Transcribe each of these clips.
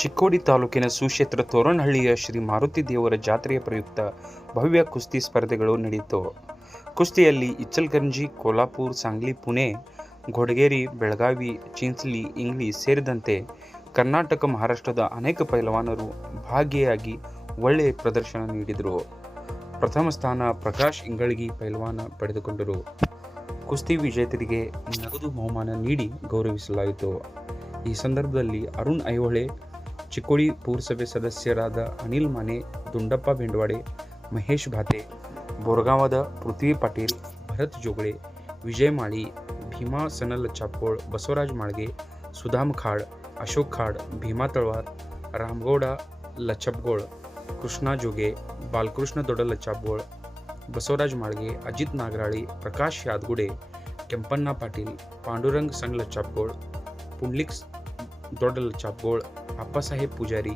ಚಿಕ್ಕೋಡಿ ತಾಲೂಕಿನ ಸುಕ್ಷೇತ್ರ ತೋರಣಹಳ್ಳಿಯ ಶ್ರೀ ಮಾರುತಿ ದೇವರ ಜಾತ್ರೆಯ ಪ್ರಯುಕ್ತ ಭವ್ಯ ಕುಸ್ತಿ ಸ್ಪರ್ಧೆಗಳು ನಡೆಯಿತು. ಕುಸ್ತಿಯಲ್ಲಿ ಇಚಲಕರಂಜಿ, ಕೋಲ್ಹಾಪುರ, ಸಾಂಗ್ಲಿ, ಪುಣೆ, ಘೋಡಗೇರಿ, ಬೆಳಗಾವಿ, ಚಿಂಚಲಿ, ಇಂಗ್ಲಿ ಸೇರಿದಂತೆ ಕರ್ನಾಟಕ, ಮಹಾರಾಷ್ಟ್ರದ ಅನೇಕ ಪೈಲವಾನರು ಭಾಗಿಯಾಗಿ ಒಳ್ಳೆಯ ಪ್ರದರ್ಶನ ನೀಡಿದರು. ಪ್ರಥಮ ಸ್ಥಾನ ಪ್ರಕಾಶ್ ಇಂಗಳಗಿ ಪೈಲವಾನ ಪಡೆದುಕೊಂಡರು. ಕುಸ್ತಿ ವಿಜೇತರಿಗೆ ನಗದು ಬಹುಮಾನ ನೀಡಿ ಗೌರವಿಸಲಾಯಿತು. ಈ ಸಂದರ್ಭದಲ್ಲಿ ಅರುಣ್ ಐಹೊಳೆ, ಚಿಕ್ಕೋಡಿ ಪುರಸಭೆ ಸದಸ್ಯರಾದ ಅನಿಲ್ ಮಾನೆ, ದುಂಡಪ್ಪ ಬೆಂಡವಾಡೆ, ಮಹೇಶ್ ಭಾತೆ, ಬೋರಗಾಂವದ ಪೃಥ್ವಿ ಪಾಟೀಲ್, ಭರತ್ ಜೋಗಳೆ, ವಿಜಯ್ ಮಾಳಿ, ಭೀಮಾ ಸನಲ್ ಚಾಪೋಳ್, ಬಸವರಾಜ್ ಮಾಳ್ಗೆ, ಸುಧಾಮ್ ಖಾಡ್, ಅಶೋಕ್ ಖಾಡ್, ಭೀಮಾ ತಳವಾರ್, ರಾಮಗೌಡ ಲಚ್ಚಪ್ಗೋಳ್, ಕೃಷ್ಣ ಜೋಗೆ, ಬಾಲಕೃಷ್ಣ ದೊಡ್ಡ ಲಚ್ಚಾಪ್ಗೋಳ್, ಬಸವರಾಜ್ ಮಾಳ್ಗೆ, ಅಜಿತ್ ನಾಗರಾಳಿ, ಪ್ರಕಾಶ್ ಯಾದಗುಡೆ, ಕೆಂಪಣ್ಣ ಪಾಟೀಲ್, ಪಾಂಡುರಂಗ್ ಸಣ್ಣ ಲಚ್ಚಾಪ್ಗೋಳ್, ಪುಂಡ್ಲಿಕ್ ದೊಡ್ಡ ಲಚ್ಚಾಪ್ಗೋಳ್, ಅಪ್ಪಸಾಹೇಬ್ ಪೂಜಾರಿ,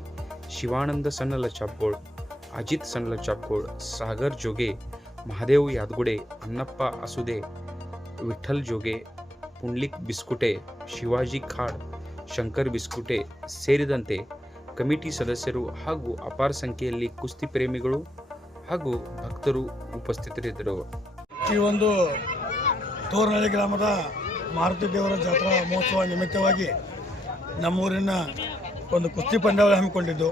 ಶಿವಾನಂದ ಸಣ್ಣ ಲಚ್ಚಾಪ್ಗೋಳ್, ಅಜಿತ್ ಸಣ್ಣ ಲಚ್ಚಾಪ್ಗೋಳ್, ಸಾಗರ್ ಜೋಗೆ, ಮಹಾದೇವ್ ಯಾದಗುಡೆ, ಅನ್ನಪ್ಪ ಅಸುದೆ, ವಿಠಲ್ ಜೋಗೆ, ಪುಂಡ್ಲಿಕ್ ಬಿಸ್ಕುಟೆ, ಶಿವಾಜಿ ಖಾಡ್, ಶಂಕರ್ ಬಿಸ್ಕುಟೆ ಸೇರಿದಂತೆ ಕಮಿಟಿ ಸದಸ್ಯರು ಹಾಗೂ ಅಪಾರ ಸಂಖ್ಯೆಯಲ್ಲಿ ಕುಸ್ತಿ ಪ್ರೇಮಿಗಳು ಹಾಗೂ ಭಕ್ತರು ಉಪಸ್ಥಿತರಿದ್ದರು. ಈ ಒಂದು ತೋರಣಹಳ್ಳಿ ಗ್ರಾಮದ ಮಾರುತಿ ದೇವರ ಜಾತ್ರಾ ಮಹೋತ್ಸವ ನಿಮಿತ್ತವಾಗಿ ನಮ್ಮೂರಿನ ಒಂದು ಕುಸ್ತಿ ಪಂದ್ಯಾವಳಿ ಹಮ್ಮಿಕೊಂಡಿದ್ದು,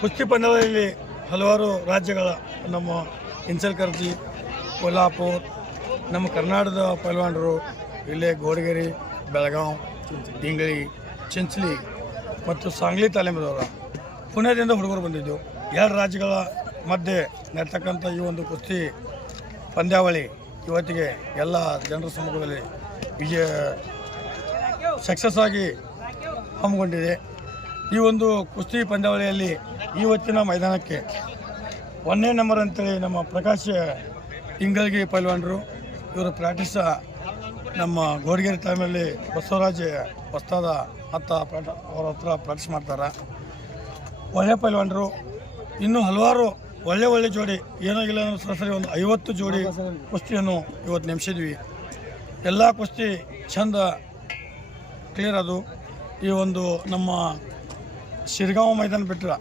ಕುಸ್ತಿ ಪಂದ್ಯಾವಳಿಯಲ್ಲಿ ಹಲವಾರು ರಾಜ್ಯಗಳ ನಮ್ಮ ಇಚಲಕರಂಜಿ, ಕೋಲ್ಹಾಪುರ, ನಮ್ಮ ಕರ್ನಾಟಕದ ಪೈಲ್ವಾನರು ಇಲ್ಲೇ ಘೋಡಗೇರಿ, ಬೆಳಗಾವಿ, ಇಂಗ್ಳಿ, ಚಿಂಚಲಿ ಮತ್ತು ಸಾಂಗ್ಲಿ ತಾಲೀಮದವರ ಪುಣೆದಿಂದ ಹುಡುಗರು ಬಂದಿದ್ದು. ಎರಡು ರಾಜ್ಯಗಳ ಮಧ್ಯೆ ನಡ್ತಕ್ಕಂಥ ಈ ಒಂದು ಕುಸ್ತಿ ಪಂದ್ಯಾವಳಿ ಇವತ್ತಿಗೆ ಎಲ್ಲ ಜನರ ಸಮ್ಮುಖದಲ್ಲಿ ಸಕ್ಸಸ್ ಆಗಿ ಹಮ್ಮಿಕೊಂಡಿದೆ. ಈ ಒಂದು ಕುಸ್ತಿ ಪಂದ್ಯಾವಳಿಯಲ್ಲಿ ಇವತ್ತಿನ ಮೈದಾನಕ್ಕೆ 1ನೇ ನಂಬರ್ ಅಂತೇಳಿ ನಮ್ಮ ಪ್ರಕಾಶ್ ಇಂಗಳಗಿ ಪೈಲ್ವಾನರು, ಇವರು ಪ್ರಾಕ್ಟೀಸ್ ನಮ್ಮ ಘೋಡಗೇರಿ ಟೈಮಲ್ಲಿ ಬಸವರಾಜ್ ಹೊಸ್ತಾದ ಅವ್ರ ಹತ್ರ ಪ್ರಾಕ್ಟೀಸ್ ಮಾಡ್ತಾರೆ. ಒಳ್ಳೆ ಪೈಲ್ವಾನರು. ಇನ್ನೂ ಹಲವಾರು ಒಳ್ಳೆ ಜೋಡಿ, ಏನಾಗಿಲ್ಲ ಅಂದ್ರೆ ಸರಾಸರಿ ಒಂದು 50 ಜೋಡಿ ಕುಸ್ತಿಯನ್ನು ಇವತ್ತು ನೆಮ್ಸಿದ್ವಿ. ಎಲ್ಲ ಕುಸ್ತಿ ಚಂದ ಕ್ಲಿಯರ್ ಅದು. ಈ ಒಂದು ನಮ್ಮ ಶಿರಗಾಂವ್ ಮೈದಾನ ಬಿಟ್ಟರೆ,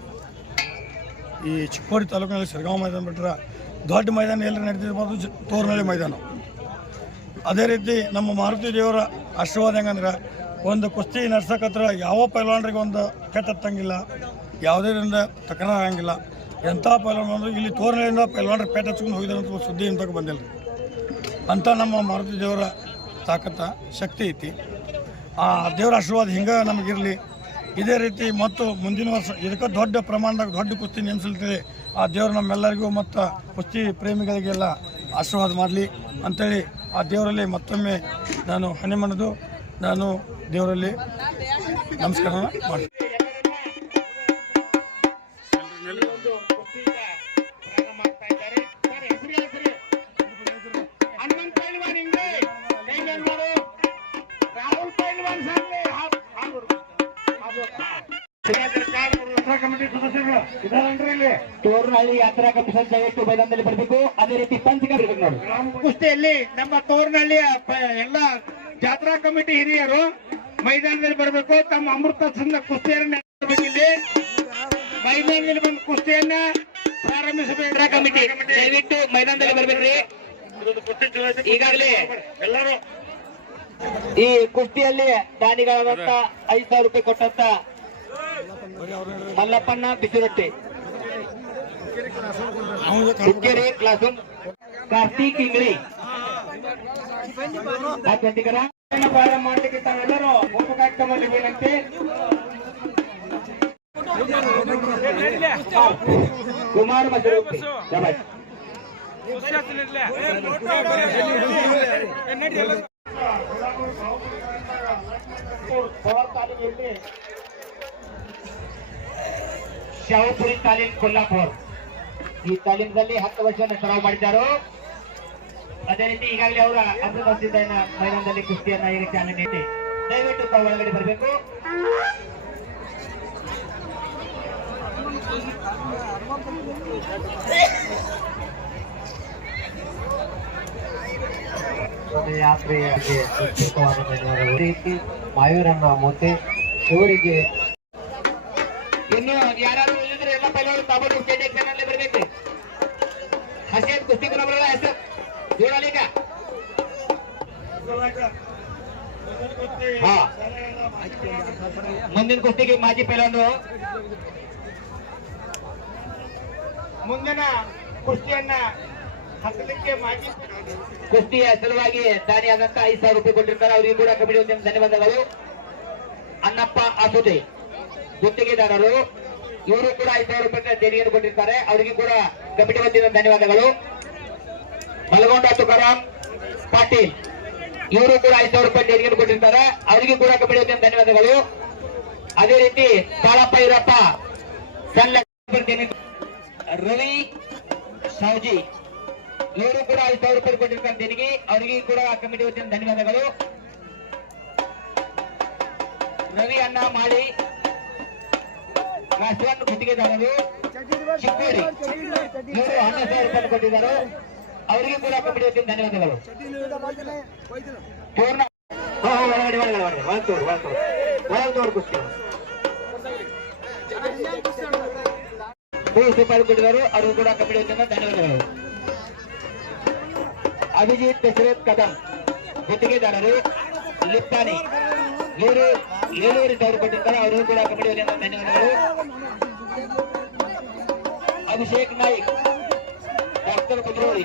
ಈ ಚಿಕ್ಕೋಡಿ ತಾಲೂಕಿನಲ್ಲಿ ಶಿರಗಾಂವ್ ಮೈದಾನ ಬಿಟ್ಟರೆ ದೊಡ್ಡ ಮೈದಾನ ಎಲ್ಲಿ ನಡೀತಿರ್ಬೋದು ತೋರಣಹಳ್ಳಿ ಮೈದಾನ. ಅದೇ ರೀತಿ ನಮ್ಮ ಮಾರುತಿ ದೇವರ ಆಶೀರ್ವಾದ ಹೆಂಗಂದ್ರೆ, ಒಂದು ಕುಸ್ತಿ ನಡ್ಸಕತ್ರ ಯಾವ ಪೈಲ್ವಾನರಿಗೆ ಒಂದು ಕೆಟ್ಟತ್ತಂಗಿಲ್ಲ, ಯಾವುದರಿಂದ ತಕರಾರು ಆಗಂಗಿಲ್ಲ. ಎಂಥ ಪೈಲ್ವಾನ ಅಂದ್ರೆ ಇಲ್ಲಿ ತೋರಣಹಳ್ಳಿಯಿಂದ ಪೈಲ್ವಾನರು ಪೇಟ ಹಚ್ಕೊಂಡು ಹೋಗಿದ್ದಾರೆ ಅಂತ ಸುದ್ದಿ ಇಂತಕ್ಕೆ ಬಂದಿಲ್ಲ ರೀ. ಅಂಥ ನಮ್ಮ ಮಾರುತಿ ದೇವರ ತಾಕತ್ತ ಶಕ್ತಿ ಐತಿ. ಆ ದೇವರ ಆಶೀರ್ವಾದ ಹಿಂಗೆ ನಮಗಿರಲಿ. ಇದೇ ರೀತಿ ಮತ್ತು ಮುಂದಿನ ವರ್ಷ ಇದಕ್ಕೆ ದೊಡ್ಡ ಪ್ರಮಾಣದಾಗ ದೊಡ್ಡ ಕುಸ್ತಿ ನೇಮಿಸಲ್ತೇಳಿ ಆ ದೇವರು ನಮ್ಮೆಲ್ಲರಿಗೂ ಮತ್ತು ಕುಸ್ತಿ ಪ್ರೇಮಿಗಳಿಗೆಲ್ಲ ಆಶೀರ್ವಾದ ಮಾಡಲಿ ಅಂಥೇಳಿ ಆ ದೇವರಲ್ಲಿ ಮತ್ತೊಮ್ಮೆ ನಾನು ಹಣೆ ನಾನು ದೇವರಲ್ಲಿ ನಮಸ್ಕಾರ ಮಾಡ್ತೀನಿ. ತೋರಣಹಳ್ಳಿ ಯಾತ್ರಾ ಕಮಿಟಿ ದಯವಿಟ್ಟು ಮೈದಾನದಲ್ಲಿ ಬರಬೇಕು. ಅದೇ ರೀತಿ ಪಂಚಕ ಬರಬೇಕು. ನೋಡಿ, ಕುಸ್ತಿಯಲ್ಲಿ ನಮ್ಮ ತೋರಣಹಳ್ಳಿಯ ಎಲ್ಲ ಜಾತ್ರಾ ಕಮಿಟಿ ಹಿರಿಯರು ಮೈದಾನದಲ್ಲಿ ಬರಬೇಕು. ತಮ್ಮ ಅಮೃತ ಚಂದ ಕುಸ್ತಿಯನ್ನು ಇಲ್ಲಿ ಮೈದಾನದಲ್ಲಿ ಬಂದು ಕುಸ್ತಿಯನ್ನ ಪ್ರಾರಂಭಿಸಬೇಕು. ಕಮಿಟಿ ದಯವಿಟ್ಟು ಮೈದಾನದಲ್ಲಿ ಬರಬೇಕ್ರಿ. ಈಗಾಗಲೇ ಎಲ್ಲರೂ ಈ ಕುಸ್ತಿಯಲ್ಲಿ ದಾನಿಗಳಾದಂತ 5,000 ರೂಪಾಯಿ ಕೊಟ್ಟಂತ ಮಲ್ಲಪ್ಪಣ್ಣ ಬಿಸಿರೊಟ್ಟಿ, ಹುಕ್ಕೇರಿ ಕ್ಲಾಸ್, ಕಾರ್ತಿಕ್ ಇಂಗ್ಳಿ ಪ್ರಾರಂಭ ಮಾಡಲಿಕ್ಕೆ ತಾವೆಲ್ಲರೂ ಕಾರ್ಯಕ್ರಮದಲ್ಲಿ ವಿನಂತಿ. ಕುಮಾರ್ ಮಜರೂಪಿ ಶಾಹುಪುರಿ ತಾಲೀಮ್ ಕೊಲ್ಹಾಪುರ್. ಈ ತಾಲೀಮದಲ್ಲಿ 10 ವರ್ಷವನ್ನು ಸರಾವ್ ಮಾಡಿದ್ದಾರೆ. ಅದೇ ರೀತಿ ಈಗಾಗಲೇ ಅವರ ಅಮೃತ ಮೈದಾನದಲ್ಲಿ ಕುಸ್ತಿಯನ್ನ ಈಗ ಚಾಲನೆ ನೀಡಿ ದಯವಿಟ್ಟು ತಾವು ಒಳಗಡೆ ಬರಬೇಕು. ಯಾತ್ರೆಯಾಗಿ ಮಾಯೂರನ್ನ ಮೊತ್ತೆ ಇವರಿಗೆ ಇನ್ನು ಯಾರು ಇದ್ರೆ ಎಲ್ಲ ಪೈಲವಾರು ತಾಬೂರು ಕೆಜೆ ಚಾನಲ್ ಬರಬೇಕು. ಹಸೇನ್ ಕುಸ್ತಿ ಬರಬರಲ್ಲ ಹೆಸರು ಜೋಡಾಲಿಗ. ಹಾ, ಮುಂದಿನ ಕುಸ್ತಿಗೆ ಮಾಜಿ ಪೈಲವಾನರು ಮುಂದಿನ ಕುಸ್ತಿಯನ್ನ ಹತ್ತಲಿಕ್ಕೆ ಮಾಜಿ ಕುಸ್ತಿಯ ಸಲುವಾಗಿ ದಾನಿಯಾದಂತ 5,000 ರೂಪಾಯಿ ಕೊಟ್ಟಿರ್ತಾರೆ. ಅವರಿಗೆ ಕೂಡ ಕಮಿಟಿ ವತಿಯಿಂದ ಧನ್ಯವಾದಗಳು. ಅನ್ನಪ್ಪ ಆಸುದೆ ಗುತ್ತಿಗೆದಾರರು, ಇವರು ಕೂಡ 5,000 ರೂಪಾಯಿ ದೇಣಿಗೆಯನ್ನು ಕೊಟ್ಟಿರ್ತಾರೆ. ಅವರಿಗೆ ಕೂಡ ಕಮಿಟಿ ವತಿಯಿಂದ ಧನ್ಯವಾದಗಳು. ಮಲಗೊಂಡ ತುಕಾರಾಮ್ ಪಾಟೀಲ್, ಇವರು ಕೂಡ 5,000 ರೂಪಾಯಿ ದೇಣಿಗೆಯನ್ನು ಕೊಟ್ಟಿರ್ತಾರೆ. ಅವರಿಗೆ ಕೂಡ ಕಮಿಟಿ ವತಿಯಿಂದ ಧನ್ಯವಾದಗಳು. ಅದೇ ರೀತಿ ತಾಳಪ್ಪ ಈರಪ್ಪ ಸಣ್ಣ ರವಿ ಸಾವ್ಜಿ, ಇವರು ಕೂಡ 5,000 ರೂಪಾಯಿ ಕೊಟ್ಟಿರ್ತಾರೆ ದೇಣಿಗೆ. ಅವರಿಗೆ ಕೂಡ ಕಮಿಟಿ ವತಿಯಿಂದ ಧನ್ಯವಾದಗಳು. ರವಿ ಅಣ್ಣ ಮಾಡಿ ರಾಷ್ಟ್ರವನ್ನು ಗುತ್ತಿಗೆದಾರರು ಚಿಕ್ಕೋಡಿ, ಇವರು 11,000 ರೂಪಾಯಿ ಕೊಟ್ಟಿದ್ದಾರೆ. ಅವರಿಗೆ ಕೂಡ ಕಮಿಟಿ ವತಿಯಿಂದ ಧನ್ಯವಾದಗಳು. ಪೂರ್ಣ ಒಳತೋರು ಕುಸ್ತಿ 100 ರೂಪಾಯಿ ಕೊಟ್ಟಿದ್ದಾರೆ. ಅವರಿಗೂ ಕೂಡ ಕಮಿಟಿ ವತಿಯಿಂದ ಧನ್ಯವಾದಗಳು. ಅಭಿಜಿತ್ ದಶರಥ್ ಕದಂ ಗುತ್ತಿಗೆದಾರರು ಲಿಪ್ತಾನಿ, ಇವರು 7,000 ಕೊಟ್ಟಿದ್ದಾರೆ. ಅವರಿಗೂ ಕೂಡ ಕಮಿಟಿ ವತಿಯಿಂದ ಧನ್ಯವಾದಗಳು. ಅಭಿಷೇಕ್ ನಾಯ್ಕ್ ಡಾಕ್ಟರ್ ಕುದ್ರೋಳಿ,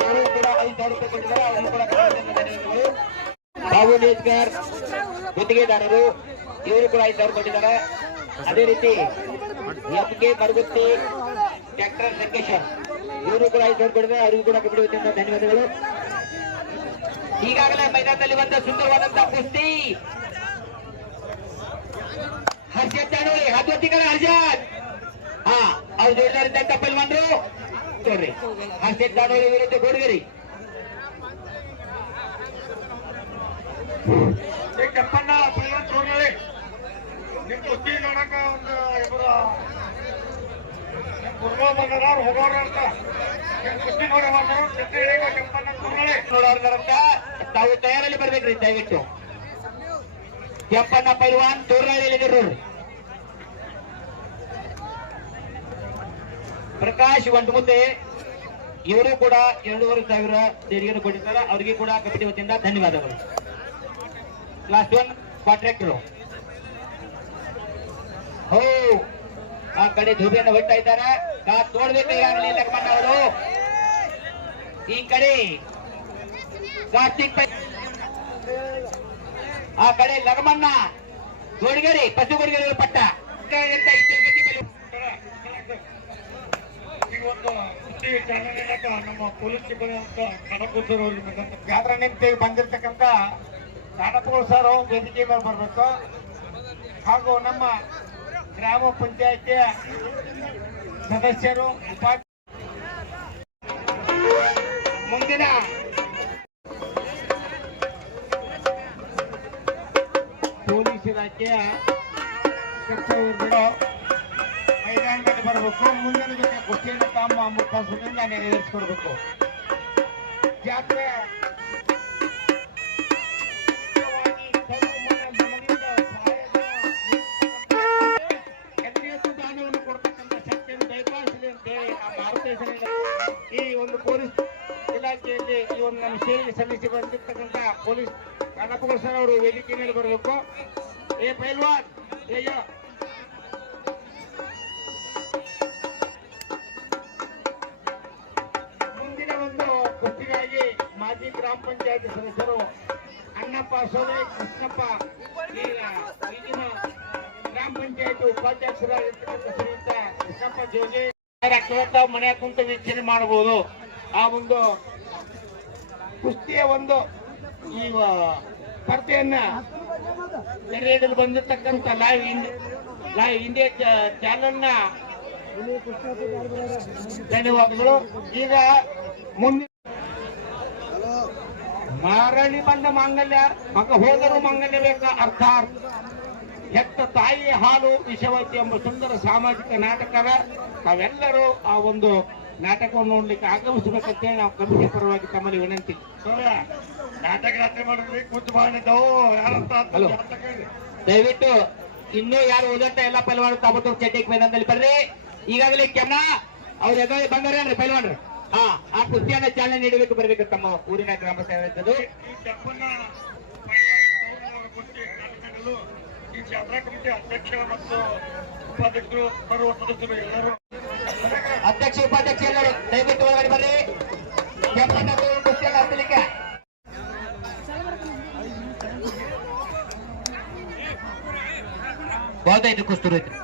ಇವರು ಕೂಡ 5,000 ರೂಪಾಯಿ ಕೊಟ್ಟಿದ್ದಾರೆ. ಅವರಿಗೂ ಕೂಡ ಕಮಿಟಿ ವತಿಯಿಂದ ಧನ್ಯವಾದಗಳು. ಬಾಬು ನೇಜ್ಕರ್ ಗುತ್ತಿಗೆದಾರರು, ಇವರು ಕೂಡ 5,000 ಕೊಟ್ಟಿದ್ದಾರೆ. ಅದೇ ರೀತಿ ಎಂ.ಕೆ. ಮರಗುತ್ತಿ ಟ್ರ್ಯಾಕ್ಟರ್ ಸಂಕೇಶ್ವರ್, ಇವರು ಕೂಡ 5,000 ಕೊಟ್ಟಿದ್ದಾರೆ. ಅವರಿಗೂ ಕೂಡ ಕಮಿಟಿ ವತಿಯಿಂದ ಧನ್ಯವಾದಗಳು. ಈಗಾಗಲೇ ಮೈದಾನದಲ್ಲಿ ಬಂದ ಸುಂದರವಾದಂತಹ ಕುಸ್ತಿ ಹರ್ಷದ್ ಜಾನೋರಿ ಹದ್ವತ್ತಿಗರ ಹರ್ಷದ್, ಹಾ ಅವ್ರು ಜೋಡಿದಾರಿದ್ದಂತ ಪೈಲ್ವಾನ್ರು ನೋಡ್ರಿ. ಹರ್ಷದ್ ಜಾನೋರಿ ವಿರುದ್ಧ ಗೋಡಗೇರಿ ಕೆಪ್ಪಣ್ಣ ಪೈಲ್ವಾನ್ ತೋರ್ನಳ್ಳಿ ನಿಮ್ ಕುಸ್ತಿ ನೋಡಕ ಒಂದು ಇಬ್ಬರು ಗುರುಗಳು ಬಂದಾರ, ಅವ್ರು ಹೋಗೋರು ಅಂತ ಕುಸ್ತಿ ನೋಡಿ ಬಂದರು. ಕೆಪ್ಪಣ್ಣ ತೋರ್ನಳ್ಳಿ ನೋಡೋರ್ಗಾರಂತ ತಾವು ತಯಾರಲ್ಲಿ ಬರ್ಬೇಕ್ರಿ ದಯವಿಟ್ಟು. ಕೆಪ್ಪಣ್ಣ ಪೈಲ್ವಾನ್ ತೋರ್ನಳ್ಳಿಯಲ್ಲಿದ್ರು. ಪ್ರಕಾಶ್ ಒಂಟುಮುದ್ದೆ, ಇವರು ಕೂಡ 2,500 ದೇಣಿಗೆಯನ್ನು ಕೊಟ್ಟಿದ್ದಾರೆ. ಅವರಿಗೆ ಕೂಡ ಕಮಿಟಿ ವತಿಯಿಂದ ಧನ್ಯವಾದಗಳು. ಕ್ಲಾಸ್ 1 ಕಾಂಟ್ರಾಕ್ಟರು ಹೋ ಆ ಕಡೆ ಧೂಬಿಯನ್ನು ಹೊಡ್ತಾ ಇದ್ದಾರೆ. ನೋಡ್ಬೇಕು ಈಗಾಗಲೇ ಲಕ್ಷ್ಮಣ್ಣ ಅವರು. ಈ ಕಡೆ ಕಾರ್ತಿಕ್ ಆ ಕಡೆ ಲಗಮಣ್ಣ ಗೋಡಿಗೇರಿ ಪಶು ಗೋಡಿಗೇರಿ ಪಟ್ಟ ಈ ಒಂದು ಕುಸ್ತಿ ಚಾನಲ್ ನಮ್ಮ ಪೊಲೀಸ್ ಸಿಬ್ಬಂದಿ ಅಂತ ಕನಕುಸರ್ ಅವ್ರಿಗೆ ಜಾತ್ರಾ ನಿಮಿತ್ತ ಬಂದಿರತಕ್ಕಂತ ಕಾನಪುರ ಸರ್ ವೇದಿಕೆ ಮೇಲೆ ಬರಬೇಕು. ಹಾಗೂ ನಮ್ಮ ಗ್ರಾಮ ಪಂಚಾಯತಿಯ ಸದಸ್ಯರು ಮುಂದಿನ ಪೊಲೀಸ್ ಇಲಾಖೆಯ ಕರ್ತವ್ಯಗಳು ಮೈದಾನದಲ್ಲಿ ಬರಬೇಕು. ಮುಂದಿನ ಜೊತೆ ಕುಸ್ತಿಯನ್ನು ತಮ್ಮ ಮುಖಾಂತರದಿಂದ ನೆರವೇರಿಸಿಕೊಡ್ಬೇಕು. ಜಾತ್ರೆ ದಾನವನ್ನು ಕೊಡ್ತಕ್ಕಂಥ ಶಕ್ತಿಯನ್ನು ದಯಪಾಲಿಸಲಿ ಅಂತೇಳಿ ಆ ಭಾರತ ಈ ಒಂದು ಪೊಲೀಸ್ ಇಲಾಖೆಯಲ್ಲಿ ಈ ಒಂದು ನಮ್ಮ ಸೇವೆಗೆ ಸಲ್ಲಿಸಿ ಬಂದಿರ್ತಕ್ಕಂಥ ಪೊಲೀಸ್ ಕಾನಪುರ ಸರ್ ಅವರು ವೇದಿಕೆ ಮೇಲೆ ಬರಬೇಕು. ಏ ಪೈಲ್ವಾನ್ ಅಯ್ಯೋ ಮುಂದಿನ ಒಂದು ಕುಸ್ತಿಗಾಗಿ ಮಾಜಿ ಗ್ರಾಮ ಪಂಚಾಯತ್ ಸದಸ್ಯರು ಅಣ್ಣಪ್ಪ ಸೋಲೆ ಕೃಷ್ಣಪ್ಪ, ಈಗಿನ ಗ್ರಾಮ ಪಂಚಾಯತ್ ಉಪಾಧ್ಯಕ್ಷರಾಗಿರ್ತಕ್ಕಂಥ ಶ್ರೀಯುತ ಕೃಷ್ಣಪ್ಪ ಜೋಜಿ ಮನೆ ಕುಂತು ವೀಕ್ಷಣೆ ಮಾಡಬಹುದು. ಆ ಒಂದು ಕುಸ್ತಿಯ ಒಂದು ಈ ಸ್ಪರ್ಧೆಯನ್ನ ನೆರೆಯಲು ಬಂದಿರತಕ್ಕಂಥ ಲೈವ್ ಇಂಡಿಯಾ ಚಾನೆಲ್ನ ಧನ್ಯವಾದಗಳು. ಈಗ ಮುಂದೆ ಮಾರಳಿ ಬಂದ ಮಾಂಗಲ್ಯ ಮಗ ಹೋದರೂ ಮಾಂಗಲ್ಯ ಬೇಕು ಅರ್ಥಾತ್ ಹೆತ್ತ ತಾಯಿ ಹಾಲು ವಿಷವೈತಿ ಎಂಬ ಸುಂದರ ಸಾಮಾಜಿಕ ನಾಟಕದ ತಾವೆಲ್ಲರೂ ಆ ಒಂದು ನಾಟಕವನ್ನು ನೋಡ್ಲಿಕ್ಕೆ ಆಗಮಿಸಬೇಕಂತೇಳಿ ನಾವು ಕಮಿಟಿ ಪರವಾಗಿ ತಮ್ಮಲ್ಲಿ ವಿನಂತಿ. ನಾಟಕ ರಾತ್ರಿ ಮಾಡಿದ್ವಿ ಕೂತು ಮಾಡಿದ್ದವು ಯಾರಂತ ದಯವಿಟ್ಟು ಇನ್ನೂ ಯಾರು ಉಳಿದಂತ ಎಲ್ಲ ಪೈಲ್ವಾನ್ ತಾಬತ್ತು ಚಟೇಕ್ ಮೈದಾನದಲ್ಲಿ ಬರ್ರಿ. ಈಗಾಗಲೇ ಕೆಮ್ಮ ಅವ್ರ ಎದುರು ಬಂದಾರೇನ್ರಿ ಪೈಲ್ವಾನ್ರು? ಹಾ, ಆ ಕುಸ್ತಿಯನ್ನ ಚಾಲನೆ ನೀಡಬೇಕು, ಬರಬೇಕು ತಮ್ಮ ಊರಿನ ಗ್ರಾಮ ಸೇವಕರು. ಈ ಜಾತ್ರಾ ಕಮಿಟಿ ಅಧ್ಯಕ್ಷ ಮತ್ತು ಉಪಾಧ್ಯಕ್ಷರು ಸರ್ವ ಸದಸ್ಯರು ಎಲ್ಲರೂ, ಅಧ್ಯಕ್ಷ ಉಪಾಧ್ಯಕ್ಷ ಎಲ್ಲರೂ ದಯವಿಟ್ಟು ಒಳಗಡೆ ಬರ್ರಿ. ಕೆಂಪಣ್ಣ ಕುಸ್ತಿಯನ್ನ ಹತ್ತಲಿಕ್ಕೆ ಬಹುತೈದು ಕುಸ್ತೂರು ಐತ್ರಿ.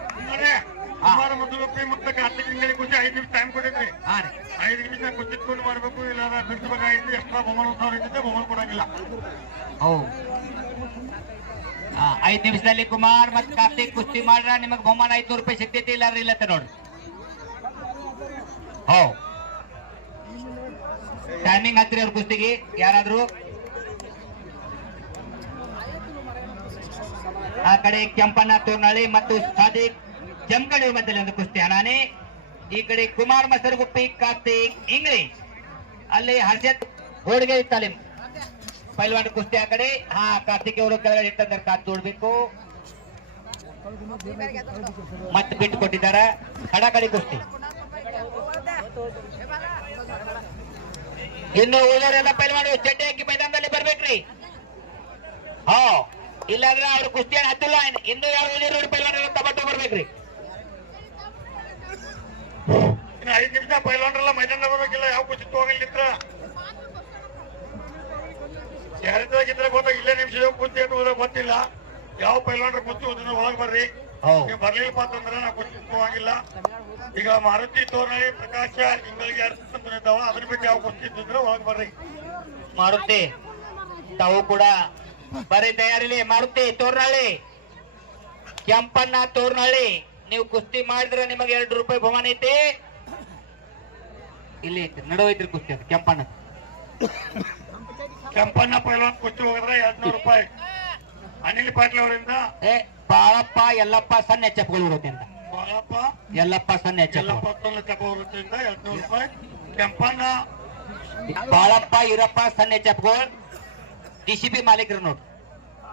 ಮತ್ತೆ ಕಾರ್ತಿಕ್ ತಿಂಗಳಿಗೆ ಖುಷಿ 5 ನಿಮಿಷ ಟೈಮ್ ಕೊಟ್ಟಿದ್ರಿ. 5 ನಿಮಿಷ ಕುಸ್ತಿತ್ಕೊಂಡು ಮಾಡ್ಬೇಕು, ಇಲ್ಲ ಬಿಡಿಸಬೇಕಾಗಿತ್ತು. ಎಕ್ಸ್ಟ್ರಾ ಬಹುಮಾನ ಇದ್ದಿದ್ದೆ ಬಹುಮಾನ ಕೊಡಂಗಿಲ್ಲ. 5 ನಿಮಿಷದಲ್ಲಿ ಕುಮಾರ್ ಮತ್ತು ಕಾರ್ತಿಕ್ ಕುಸ್ತಿ ಮಾಡ್ರ ನಿಮಗ್ ಬಹುಮಾನ 500 ರೂಪಾಯಿ ಸಿಗ್ತೈತಿ, ಇಲ್ಲಾರ ಇಲ್ಲತ್ತ ನೋಡ್ರಿ. ಟೈಮಿಂಗ್ ಹತ್ತಿರ ಅವ್ರ ಕುಸ್ತಿಗೆ ಯಾರಾದ್ರು ಆ ಕಡೆ ಕೆಂಪಣ್ಣ ತೋರ್ನಳ್ಳಿ ಮತ್ತು ಸಾದಿಕ್ ಜಮಖಂಡಿ ಮಧ್ಯದಲ್ಲಿ ಒಂದು ಕುಸ್ತಿ ಹಣಾನೆ. ಈ ಕಡೆ ಕುಮಾರ್ ಮಸರಗುಪ್ಪಿ, ಕಾರ್ತಿಕ್ ಇಂಗ್ಲಿಷ್, ಅಲ್ಲಿ ಹರ್ಷತ್ ಹೋಡ್ಗೆ ತಾಲೀಮ್ ಪೈಲ್ವಾನ್ ಕುಸ್ತಿ ಆ ಕಡೆ. ಕಾರ್ತಿಕ್ ಅವರು ಕೆಳಗಡೆ ಇಟ್ಟಂದ್ರೆ ಕಾತ್ ನೋಡ್ಬೇಕು, ಮತ್ತೆ ಬಿಟ್ಟು ಕೊಟ್ಟಿದ್ದಾರೆ. ಕಡೆ ಕುಸ್ತಿ ಇನ್ನು ಉಳಿದವರೆಲ್ಲ ಪೈಲ್ವಾನ್ ಚಡ್ಡಿ ಹಾಕಿ ಮೈದಾನದಲ್ಲಿ ಬರ್ಬೇಕ್ರಿ. ಇಲ್ಲಾಂದ್ರೆ ಅವ್ರ ಕುಸ್ತಿಯನ್ನು ಹತ್ತಿಲ್ಲ. ಇನ್ನು ಯಾರು ಉಳಿದಿರೋ ಪೈಲ್ವಾನ್ ತಬಟ್ಟು ಬರ್ಬೇಕ್ರಿ. 5 ನಿಮಿಷ ಪೈಲ್ವಾನ್ರೆಲ್ಲ ಮೈದಾನ ಬರ್ಬೇಕಿಲ್ಲ. ಯಾವ ಕುಸ್ತಿ ಹೋಗಲಿತ್ರ ಯಾರಿದ್ದಾಗಿದ್ರೆ ಗೊತ್ತಾಗ ಇಲ್ಲೇ ನಿಮಿಷ ಕುಸ್ತಿ ಅಂತ ಗೊತ್ತಿಲ್ಲ. ಯಾವ ಪೈಲ್ವಾನ್ರ ಕುಸ್ತಿ ಹೋದ್ರೆ ಒಳಗೆ ಬರ್ರಿ. ನೀವು ಬರ್ಲಿಲ್ಲಪ್ಪ ಅಂತಂದ್ರೆ ನಾವು ಕುಸ್ತಿ ಹೋಗಿಲ್ಲ. ಈಗ ಮಾರುತಿ ತೋರ್ನಳ್ಳಿ, ಪ್ರಕಾಶ ಇಂಗಳಿಗೆ ಇದ್ದಾವ, ಅದ್ರ ಬಿಟ್ಟು ಯಾವ ಕುಸ್ತಿ ಇದ್ದಿದ್ರೆ ಒಳಗೆ ಬರ್ರಿ. ಮಾರುತಿ ತಾವು ಕೂಡ ಬರೀ ತಯಾರಿಲಿ. ಮಾರುತಿ ತೋರ್ನಳ್ಳಿ, ಕೆಂಪಣ್ಣ ತೋರ್ನಳ್ಳಿ, ನೀವು ಕುಸ್ತಿ ಮಾಡಿದ್ರೆ ನಿಮಗೆ 2 ರೂಪಾಯಿ ಬಹುಮಾನ ಐತಿ. ಇಲ್ಲಿ ಐತಿ ನಡುವೈತ್ರಿ ಕುಸ್ತಿ. ಅದು ಕೆಂಪಣ್ಣ ಪೈಲ್ವಾನ್ ಕುಸ್ತಿ ಹೋಗಿದ್ರೆ 200 ರೂಪಾಯಿ. ಅನಿಲ್ ಪಾಟೀಲ್ ಅವರಿಂದ ಬಾಳಪ್ಪ ಯಲ್ಲಪ್ಪ ಸಣ್ಣ ಹೆಚ್ಚಪ್ಪಗಳು ಇರುತ್ತೆ ಅಂತ. ಬಾಳಪ್ಪ ಯಲ್ಲಪ್ಪ ಸಣ್ಣ ಎಲ್ಲಪ್ಪ ಚಪ್ಪ ವೃತ್ತಿಯಿಂದ 200 ರೂಪಾಯಿ. ಕೆಂಪಣ್ಣ ಬಾಳಪ್ಪ ಈರಪ್ಪ ಸಣ್ಣ ಹೆಚ್ಚಪ್ಪಗಳು DCP ಮಾಲೀಕರು ನೋಡ್ರಿ,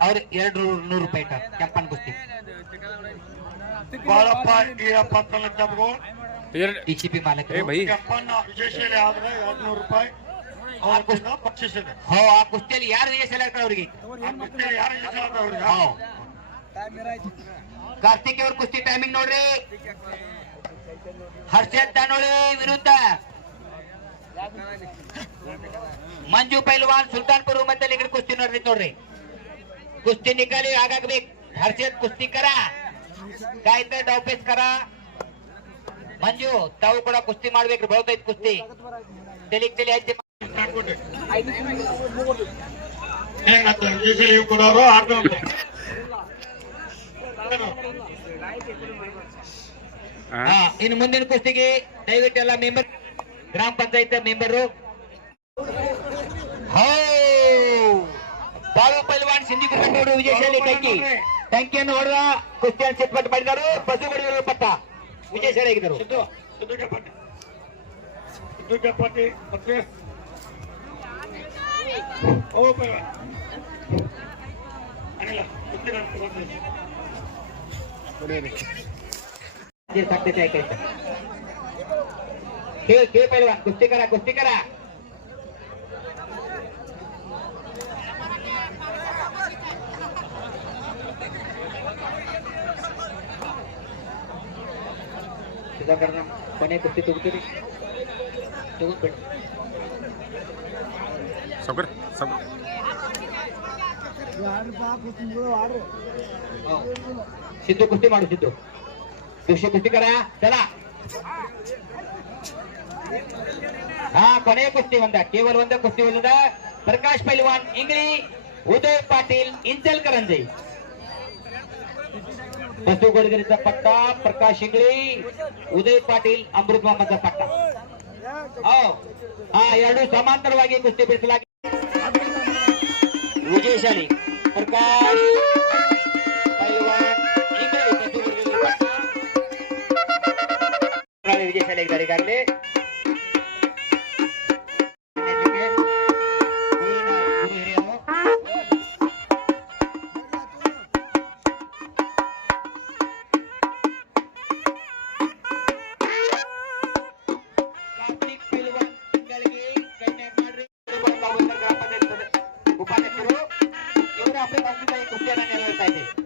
ಅವ್ರು 200 ರೂಪಾಯಿ ಇಟ್ಟಾರ ಕೆಂಪಣ್ಣ ಕುಸ್ತಿ. ಬಾಳಪ್ಪ ಈರಪ್ಪ ಚಪ್ಪಗಳು DCP ಮಾಲೀಕರು. ಕೆಂಪಣ್ಣ ವಿಶೇಷ ಆದ್ರೆ 200 ರೂಪಾಯಿ ಬಕ್ಷಿಸ್ ಇದೆ. ಆ ಕುಸ್ತಿಯಲ್ಲಿ ಯಾರು ವಿಜಯ ಆಗ್ತಾರೆ ಅವ್ರಿಗೆ. ಕಾರ್ತಿಕ್ ಅವ್ರ ಕುಸ್ತಿ ಟೈಮಿಂಗ್ ನೋಡ್ರಿ. ಹರ್ಷದ್ ದಾನೋಳಿ ವಿರುದ್ಧ ಮಂಜು ಪೈಲ್ವಾನ್ ಸುಲ್ತಾನ್ಪುರ್ ಮಧ್ಯದಲ್ಲಿ ಈ ಕುಸ್ತಿ ನೋಡ್ರಿ. ಕುಸ್ತಿ ನಿಕಾಲಿ ಆಗಾಗ್ಬೇಕು. ಹರ್ಷದ್ ಕುಸ್ತಿ ಕರ, ಗಾಯತ್ರಿ ಡೌಪೇಸ್ ಕರ. ಮಂಜು ತಾವು ಕೂಡ ಕುಸ್ತಿ ಮಾಡ್ಬೇಕ್ರಿ. ಬಹುತೈದು ಕುಸ್ತಿ ತೆಲಿ ಹಚ್ಚಿ ಇನ್ನು ಮುಂದಿನ ಕುಸ್ತಿಗೆ ದಯವಿಟ್ಟು ಎಲ್ಲ ಮೆಂಬರ್, ಗ್ರಾಮ ಪಂಚಾಯತ್ ಮೆಂಬರು. ಬಾಳು ಪೈಲ್ವಾನ್ ಸಿಂಧಿ ಕುಟುಂಬರು ವಿಜಯಶಾಲಿ ಟಂಕಿಯನ್ನು ಹೊಡೆದ ಕುಸ್ತಿಯನ್ನು ಚಿತ್ಪಟ್ಟು ಮಾಡಿದರು. ಬಸವಗುಡಿ ಪಟ್ಟ ವಿಜಯಶಾಲಿ ಆಗಿದ್ದರು. खेळ पैलवान कुस्ती करा सुधाकर कोणे कुस्ती तुगतरी तगून बिड सगळं सिद्धू कुस्ती माडू सिद्धू दुसरी कुस्ती करा चला ಕೊನೆಯ ಕುಸ್ತಿ ಕೇವಲ ಒಂದೇ ಕುಸ್ತಿ ಒಂದ ಪ್ರಕಾಶ್ ಪೈಲ್ವಾನ್ ಇಂಗ್ಲಿ ಉದಯ್ ಪಾಟೀಲ್ ಇಂಚಲ್ಕರಂಜಿ ಬಸವಗೌಡಗಿರಿದ ಪಟ್ಟ ಪ್ರಕಾಶ್ ಇಂಗ್ಲಿ ಉದಯ್ ಪಾಟೀಲ್ ಅಮೃತ್ ಮೊಹಮ್ಮದ್ ಪಟ್ಟ ಎರಡು ಸಮಾಂತರವಾಗಿ ಕುಸ್ತಿ ಬಿಡಿಸಲಾಗಿದೆ. ವಿಜಯಶಾಲಿ ಪ್ರಕಾಶ್ ಪೈಲ್ವಾನ್ ಇಂಗ್ಲಿ ಬಸವಗೌಡಗಿರಿ ಪಟ್ಟ ವಿಜಯಶಾಲಿ ಆಗಿದ್ದಾರೆ. ಈಗಾಗಲೇ ತಾಸಿಂದ ಈ ಕುಸ್ತಿಯನ್ನ ನೆರವೇರ್ತಾ ಇದ್ದೀವಿ.